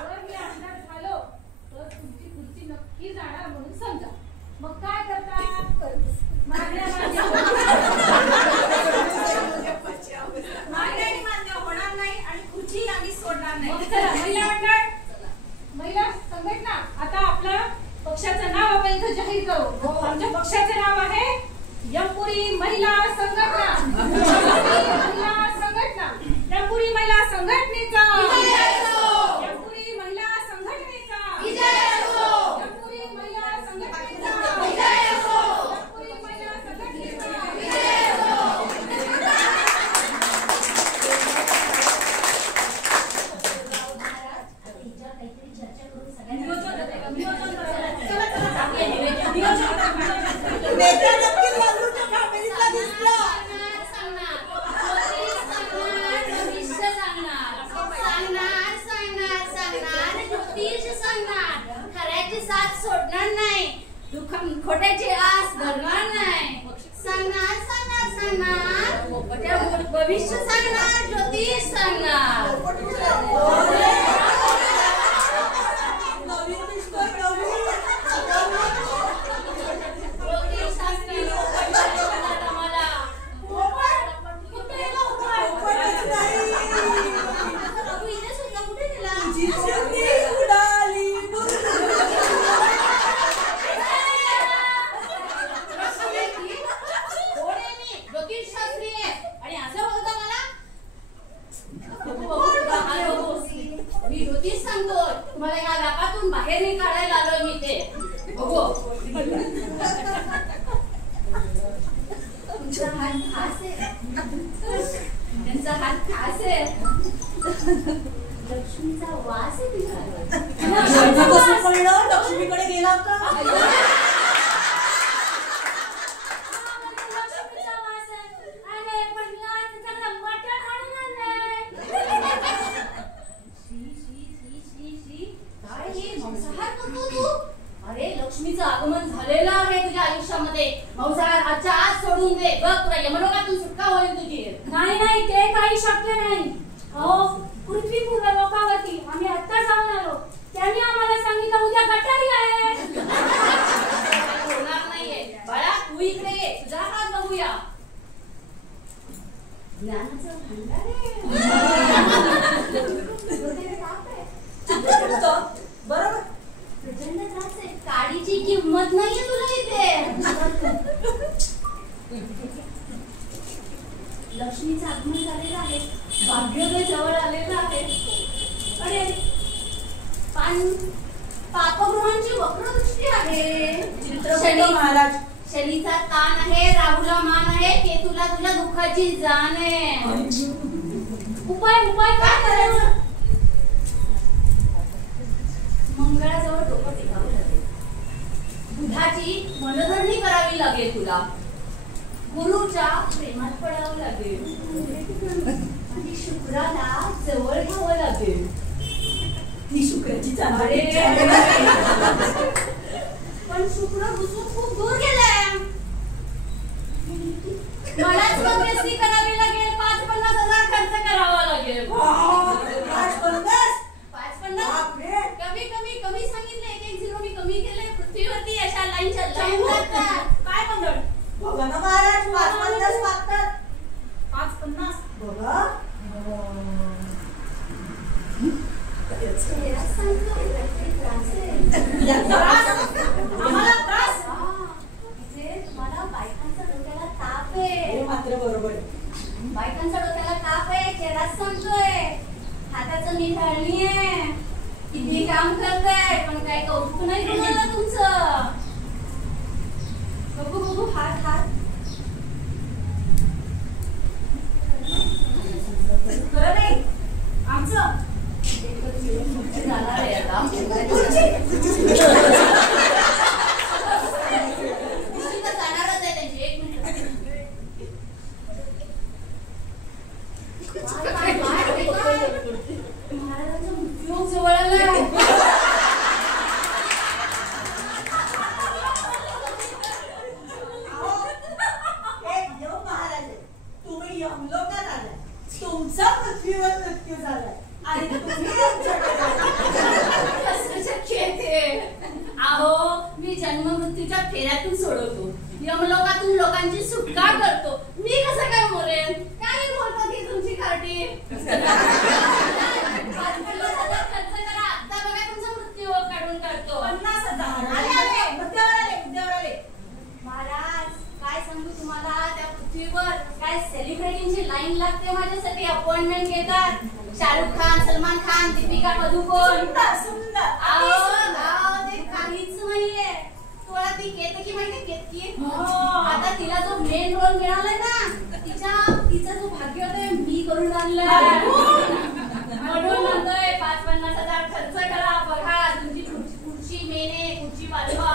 जर मी आमदार झालो तर तुमची खुर्ची नक्की जाणार म्हणून समजा. मग काय करता? जाहीर करू. आमच्या पक्षाचे नाव आहे यमपुरी महिला संघटना. महिला संघटना. यमपुरी महिला संघटनेचा यमपुरी महिला संघटनेचा यमपुरी महिला संघटनेचा यमपुरी महिला संघटनेचा. काहीतरी चर्चा करून सगळ्यांना नेत्या नक्की लालूच्या फॅमिलीला दिसला. खऱ्याची साथ सोडणार नाही. खोट्याची आस धरणार नाही. सांगणार सांगणार सांगणार भविष्य सांगणार ज्योतिष सांगणार. नवीन दिसतोय नवीन. ज्योतिष शास्त्री आम्हाला पोपटच नाही. तू इथे सुद्धा कुठे गेला? जिजूंनी उडाली. ज्योतिषशास्त्री आहे आणि असं बोलता मला? मी ज्योतिष सांगतोय तुम्हाला या व्यापातून बाहेर नाही काढायला आलोय मी ते. तुमचा हात खास आहे. त्यांचा हात खास आहे. लक्ष्मीचा वास आहे तुझ्या. कसं कळलं? लक्ष्मीकडे गेला का? अरे लक्ष्मीचं आगमन झालेलं आहे तुझ्या आयुष्यामध्ये. मांसाहार आजच्या आज सोडून दे. बघ तुला यमलोकातून सुटका होईल तुझी. नाही नाही ते काही शक्य नाही. अहो पृथ्वी पूर्ण लोकावरती आम्ही आत्ता जाऊन आलो. त्यांनी आम्हाला सांगितलं उद्या गटारी आहे. होणार नाहीये बाळा. तू इकडे ये. तुझा हात बघूया. ज्ञानाचं भंडार आहे. बरोबर. प्रचंड त्रास आहे. काडीची किंमत नाहीये तुला इथे. लक्ष्मीचं आगमन झालेलं आहे. भाग्योदय जवळ आलेलं आहे. अरे पापगृहांची वक्रदृष्टी आहे. महाराज शनीचा ताण आहे. राहूला मान आहे. केतूला तुला दुःखाची जाण आहे. उपाय काय करायचं? मंगळाजवळ डोकं टेकावं लागेल. बुधाची मनधरणी करावी लागेल तुला. गुरुच्या प्रेमात पडावं लागेल आणि शुक्राला जवळ घ्यावं लागेल. ती शुक्राची अरे पण शुक्र घुसून खूप दूर गेलाय. मलाच मध्यस्थी करावी लागेल. 50,000 खर्च करावा लागेल. 5,50 कमी सांगितले. 1-0 मी कमी केले. पृथ्वीवरती अशा लाईनच्या लाईन लागतात. काय मंडळ बघा ना महाराज 5,50 मागतात. 5,50 बघा. आम्हाला त्रास. तुम्हाला बायकांचा डोक्याला ताप आहे. मात्र बरोबर. बायकांचा डोक्याला ताप आहे. चेहराच सांगतोय. हाताचं मी ढळणी आहे. किती काम करताय पण काही कौतुक नाही तुम्हाला तुमचं. बघू हात खरं नाही आमचं. जाणार आहे आता. जाणारच आहे त्यांची. 1 मिनिट. महाराजांचा मृत्यू जवळ आलाय. तुम्ही यमलोकात आलाय. तुमचा पृथ्वीवर मृत्यू झालाय आणि तुम्ही आमच्याकडे आलाय. कसं शक्य आहे ते? अहो मी जन्ममृत्यूच्या फेऱ्यातून सोडवतो. यमलोकातून लोकांची सुटका करतो. मी कसं काय मरेन? काय बोलतो की तुमची कार्टी? 50,000 खर्च करा. आता बघा तुमचा मृत्यू काढून काढतो. 50,000 आले मुद्द्यावर आले. येतात. शाहरुख खान, सलमान खान, दीपिका पदुकोण. सुंदर ते काहीच नाहीये. तुला ती केतकी माहिती केतकी? आता तिला जो मेन रोल मिळालाय ना तिचा जो भाग्य होतोय मी करून आणलाय. म्हणून म्हणतोय 50,000 खर्च करा. बघा तुमची खुर्ची मेने खुर्ची वाजवा.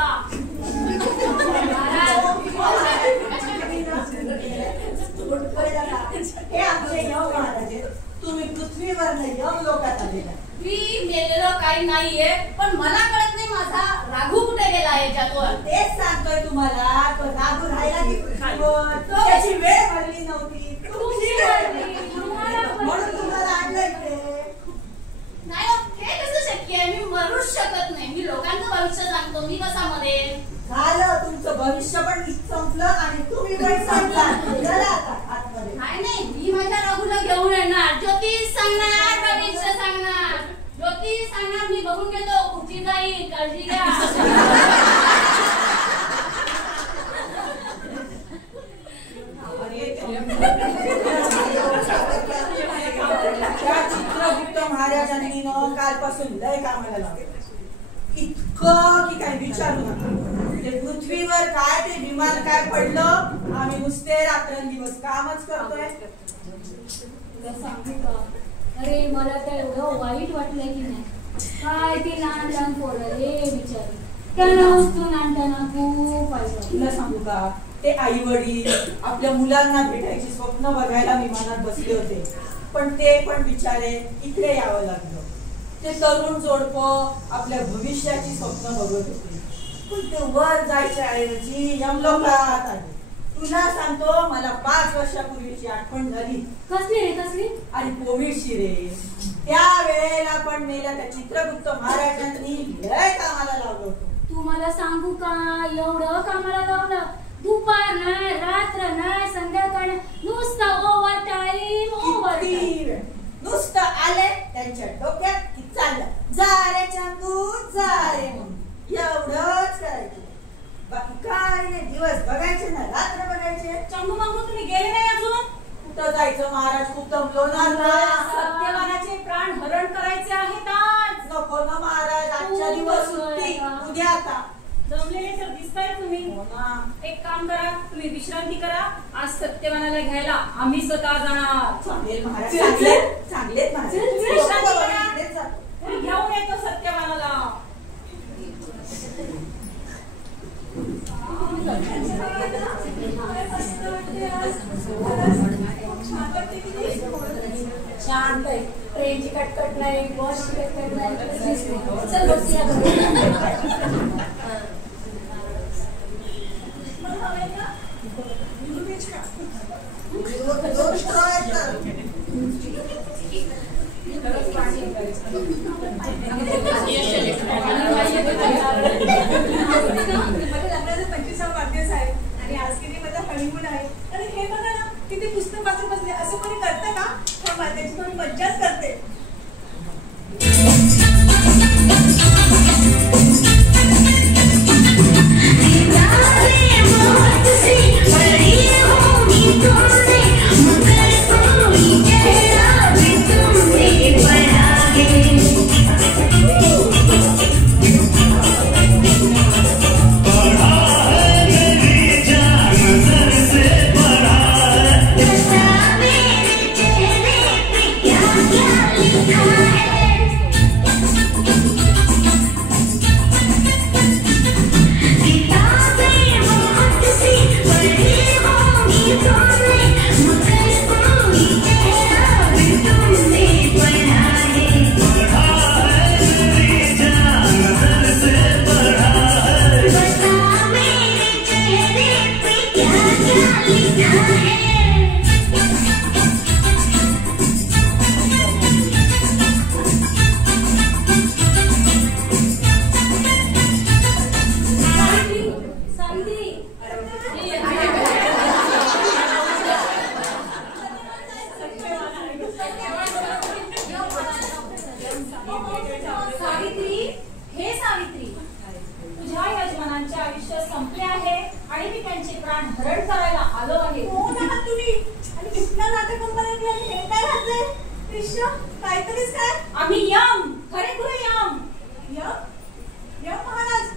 हे आमचे यम महाराज तुम्ही पृथ्वीवर नाही यम लोकात आलेला. मी मेलेलं काही नाहीये पण मला कळत नाही माझा राघू कुठे गेला याच्यातून. तेच सांगतोय तुम्हाला तो राघू राहिला की पृथ्वीवर त्याची वेळ भरली नव्हती. म्हणून तुम्हाला आणलं इथे. नाही हे कसं शक्य आहे. मी मरूच शकत नाही. मी लोकांचं भविष्य सांगतो. मी कसा मरेन. झालं तुमचं भविष्य पण संपलं आणि तुम्ही पण संपला. चला आता आतमध्ये. नाही मी माझ्या राघूला घेऊन येणार. ज्योतिष सांगणार भविष्य सांगणार. ज्योतिष सांगणार मी बघून घेतो कुठे जाईल काळजी घ्या. त्या चित्रगुप्त महाराजांनी कालपासून लय कामाला लावलं. इतकं की काय विचारू नका. ते पृथ्वीवर काय ते विमान काय पडलं आम्ही नुसते रात्रंदिवस कामच करतोय. तुला सांगू का अरे मला तर एवढं वाईट वाटलंय की नाही. काय ते लहान लहान पोरं रे बिचारी त्यांना वस्तू आणताना खूप वाईट. तुला सांगू का ते आई वडील आपल्या मुलांना भेटायची स्वप्न बघायला विमानात बसले होते पण ते पण बिचारे इकडे यावं लागलं. ते तरुण जोडपं आपल्या भविष्याची स्वप्न बघत होते पण ते वर जायच्या ऐवजी यमलोकात आले. तुला सांगतो मला 5 वर्षापूर्वीची आठवण झाली. कसली रे कसली? आणि कोविडची रे. त्या वेळेला पण मेल्या त्या चित्रगुप्त महाराजांनी लय कामाला लावलं होतं. तू मला सांगू का एवढं कामाला लावलं. दुपार नाही रात्र नाही संध्याकाळ नुसतं ओव्हर टाइम ओव्हर किती वेळ नुसतं आले त्यांच्या डोक्यात की चाललं जा रे चांगू जा रे म्हणून एवढंच करायचं. बाकी काय नाही. दिवस बघायचे ना रात्र बघायचे. चंगू मंगू तुम्ही गेले नाही अजून? कुठं जायचं महाराज खूप दमलोणार ना. सत्यवानाचे प्राण हरण करायचे आहेत आज. नको ना महाराज आजच्या दिवस सुट्टी उद्या आता. जमलेले तर दिसताय तुम्ही. एक काम करा तुम्ही विश्रांती करा. आज सत्यवानाला घ्यायला आम्ही स्वतः जाणार. चांगले महाराज चांगलेत महाराज. विश्रांती करा. इकडेच जातो. मी घेऊन येतो सत्यवानाला. शांत आहे. ट्रेनची कटकट नाही बसची कटकट नाही. चल बसूया. आणि आज किती माझा हनीमून आहे. आणि हे बघा ना किती पुस्तक वाचत बसले. असं कोणी करतं का? त्याची थोडी मज्जाच करते. कृष्ण काहीतरीच काय? आम्ही यम खरेखुरे यम महाराज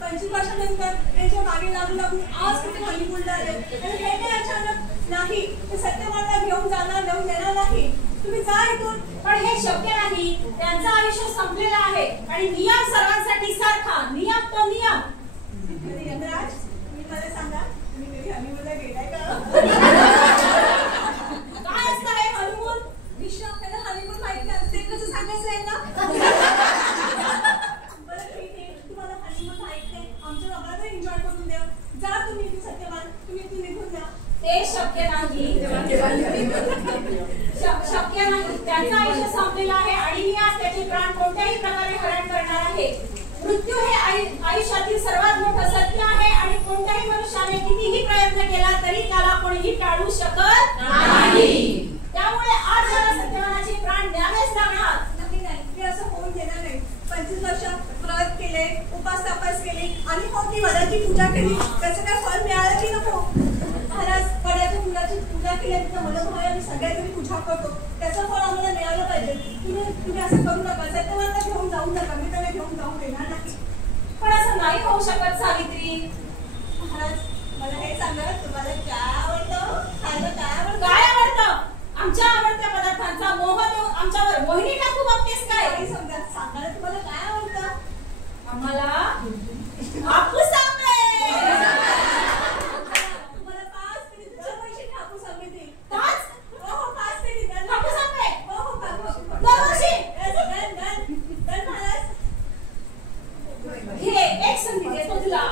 25 वर्षानंतर त्यांच्या मागे लागून आज कुठे हॉलिवूडला आले आणि हे काही अचानक नाही. ते सत्यवानला घेऊन देणार नाही. तुम्ही जा इथून. पण हे शक्य नाही. त्यांचं आयुष्य संपलेलं आहे आणि नियम सर्वांसाठी सारखा. नियम तो नियम. यमराज तुम्ही मला सांगा, तुम्ही कधी हनीमूनला गेलाय का? काय असतं हे हनीमून? विश्व आपल्याला हनीमून माहिती असते कसं सांगायचं आहे ना? बरं ठीक आहे, तुम्हाला हनीमून माहिती आहे. आमच्या बाबाला एन्जॉय करून द्या. जा तुम्ही सत्यवान, तुम्ही इथून निघून जा. ते शक्य नाही. शक्य नाही. त्यांचं आयुष्य संपलेलं आहे आणि मी आज त्याचे प्राण कोणत्याही प्रकारे हरण करणार आहे. मृत्यू हे आयुष्यातील सर्वात मोठं सत्य आहे आणि कोणत्याही मनुष्याने कितीही प्रयत्न केला तरी त्याला कोणीही टाळू शकत नाही. त्यामुळे आज मला सत्यवानाचे प्राण द्यावेच लागणार. नाही, मी असं होऊन देणार नाही. 25 वर्ष व्रत केले, उपास तपास केले आणि मोठी वडाची पूजा केली. त्याचं काय फळ मिळालं की नको? महाराज वडाच्या फुलाची पूजा केल्यानंतर मला भाई आम्ही सगळ्यांनी पूजा करतो. त्याचं फळ आम्हाला मिळालं पाहिजे. तुम्ही असं करू नका. सत्यवानला घेऊन जाऊ नका. मी त्याला घेऊन जाऊ देणार नाही. पण असं नाही होऊ शकत सावित्री. महाराज मला हे सांगा, तुम्हाला काय आवडतं? खायला काय आवडतं? काय आवडतं? आमच्या आवडत्या पदार्थांचा मोह देऊन आमच्यावर मोहिनी टाकू बघतेस काय? काही समजा सांगा, तुम्हाला काय आवडतं? आम्हाला हापूस आंबे. तुम्हाला 5 मिनिट दरवर्षी हापूस आंबे देईल. 5 हो 5 मिनिट हापूस आंबे हो दरवर्षी. डन महाराज. घे एक संधी देतो तुला.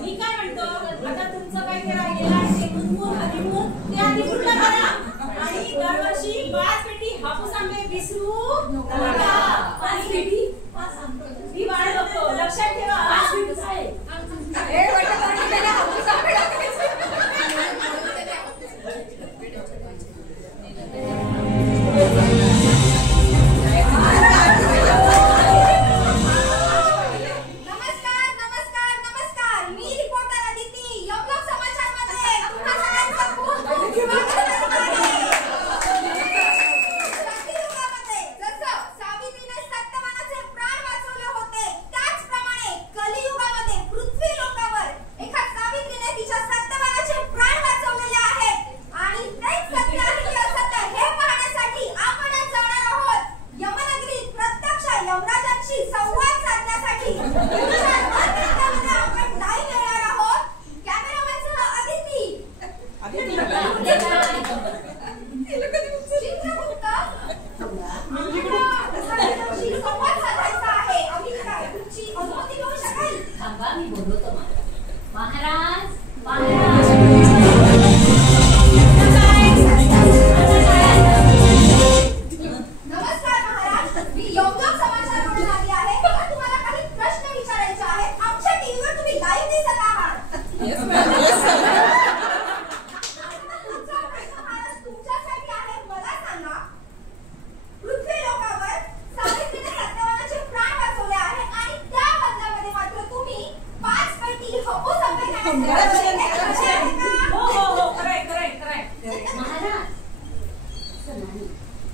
मी काय म्हणतो, आता तुमचं काय ते राहिलेलं आहे ते मुनमुन हनीमून ते आधी पूर्ण करा आणि दरवर्षी 5 पेटी हापूस आंबे विसरू नका. 5 पेटी मी वाढ बघतो. लक्षात ठेवा 5 पेटी आहे.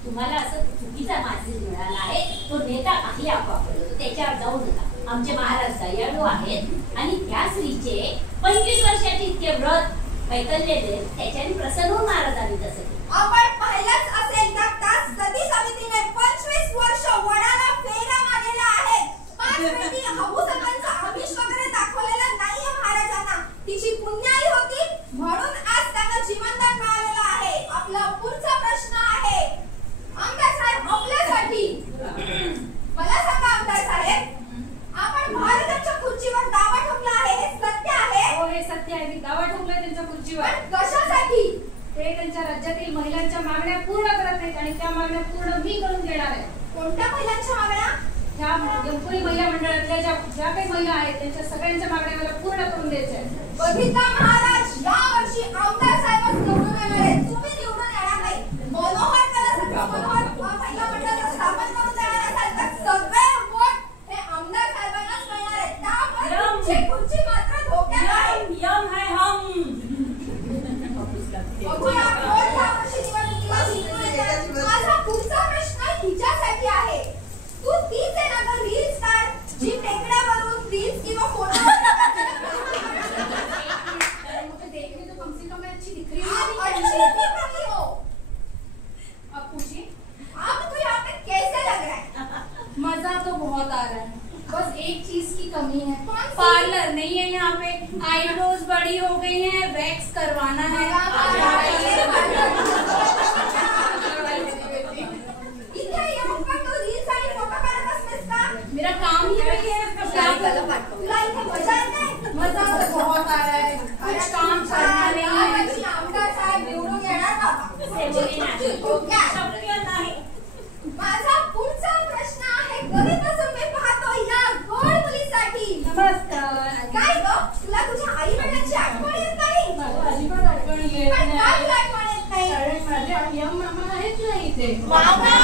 तुम्हाला असं चुकीचा मेसेज मिळाला आहे. तो नेता काही अफवा पडतो त्याच्यावर जाऊ नका. आमचे महाराज दयाळू आहेत आणि त्या स्त्रीचे 25 वर्षाचे इतके व्रत पैकललेले त्याच्याने प्रसन्न होऊन महाराजांनी तसं केलं. आपण पाहिलंच असेल का त्याच सती समितीने 25 वर्ष वडाला फेरा मारलेला आहे. 5 पेटी हापूस आंब्यांचा आमिष वगैरे दाखवलेला नाहीये महाराजांना. तिची पुण्याई होती म्हणून आज त्यांना जीवनदान मिळालेलं आहे. आपला पुढचा प्रश्न आहे आमदार साहेब आपल्यासाठी. मला सांगा आमदार साहेब, आपण महाराजांच्या खुर्चीवर दावा ठोकला आहे हे सत्य आहे? हो हे सत्य आहे. मी दावा ठोकलाय त्यांच्या खुर्चीवर. पण कशासाठी? ते त्यांच्या राज्यातील महिलांच्या मागण्या पूर्ण करत नाहीत आणि त्या मागण्या पूर्ण मी करून देणार आहे. कोणत्या महिलांच्या मागण्या? ह्या एम्प्लॉई महिला मंडळातल्या ज्या काही महिला आहेत त्यांच्या सगळ्यांच्या मागण्या मला पूर्ण करून द्यायच्या आहेत. बघितला महाराज, यावर्षी आमदार साहेबच निवडून येणार आहेत. तुम्ही निवडून येणार नाही. मनोहर महिला मंडळाचं स्थापन करून देणार असाल तर सगळे वोट हे आमदार साहेबांनाच मिळणार आहेत. त्यामुळे तुमची खुर्ची मात्र धोक्यात आहे. यम है हम. बघूया कोण यावर्षी निवडणुकीला जिंकून येतात. माझा पुढचा प्रश्न हिच्यासाठी आहे. तू तीच आहे ना ग रील स्टार, जी टेकड्यावरून रील्स किंवा फोटो मुझे देखने तो कम से कम अच्छी दिख रही आप है. अच्छी दिख रही हो. अब पूछिए. अब तो यहाँ पे कैसे लग रहा है? मजा तो बहुत आ रहा है, बस एक चीज की कमी है. कौन सी? पार्लर नहीं है यहाँ पे. आईब्रोज बड़ी हो गई हैं, वैक्स करवाना है. इथे येऊन पण तू रील्स आणि फोटो काढत असतेस का? मेरा काम ही वही है. क्या करूं? तुला इथे मजा येते? मजा तो बहुत आ रहा है. कुछ काम करना नहीं है. यावर्षी आमदार साहेब निवडून येणार बाबा. ते बोले ना. धोक्यात. शक्य नाही. माझा पुढचा प्रश्न आहे, कविता तुम्ही पाहतो या गोड मुलीसाठी. नमस्कार. काय ग, तुला तुझ्या आई वडिलांची आठवण येत नाही? मला अजिबात आठवण येत पण नाही. का तुला आठवण येत नाही? कारण माझे यम मामा आहेत ना इथे. बाबा!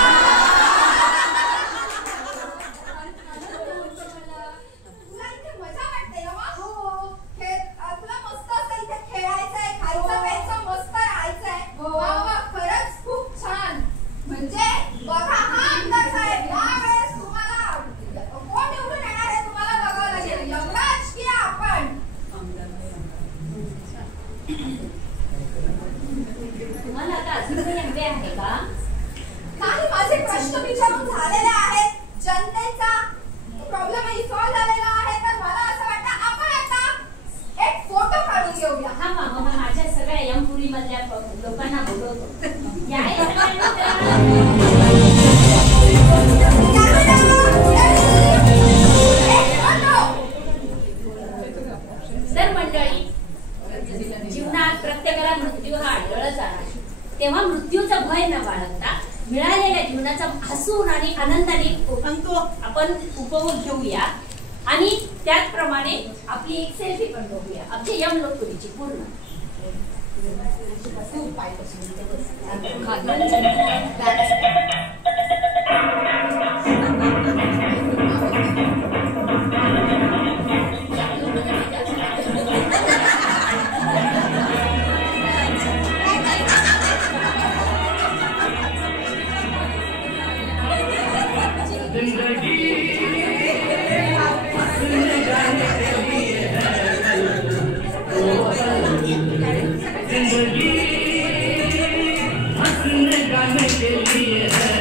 तुला इथे मजा वाटते ना वा? तुला मस्त असं इथे खेळायचंय, खायचं प्यायचं, मस्त राहायचंय. वा वा, खरंच खूप छान. म्हणजे बघा हा आमदार साहेब, यावेळेस तुम्हाला कोण निवडून येणार आहे तुम्हाला बघावं लागेल. यमराज की आपण? तुम्हाला आता अजून काही हवे आहे का? नाही, माझे प्रश्न विचारून झालेले आहेत. जनतेचा प्रॉब्लेमही सॉल्व्ह झालेला आहे. तर मला असं वाटतं आपण आता एक फोटो काढून घेऊया. हा मामा, माझ्या सगळ्या यमपुरी मधल्या लोकांना बोलवतो. या हे सगळ्यांनी तर मंडळी, जीवनात प्रत्येकाला मृत्यू हा आढळच आहे. तेव्हा मृत्यूचं भय न बाळगता मिळालेल्या जीवनाचा हसून आणि आनंदाने आपण उपभोग घेऊया आणि त्याचप्रमाणे आपली एक सेल्फी पण बघूया आमच्या यम लोकपुरीची पूर्ण. जिंदगी हंसने गाने के लिए है.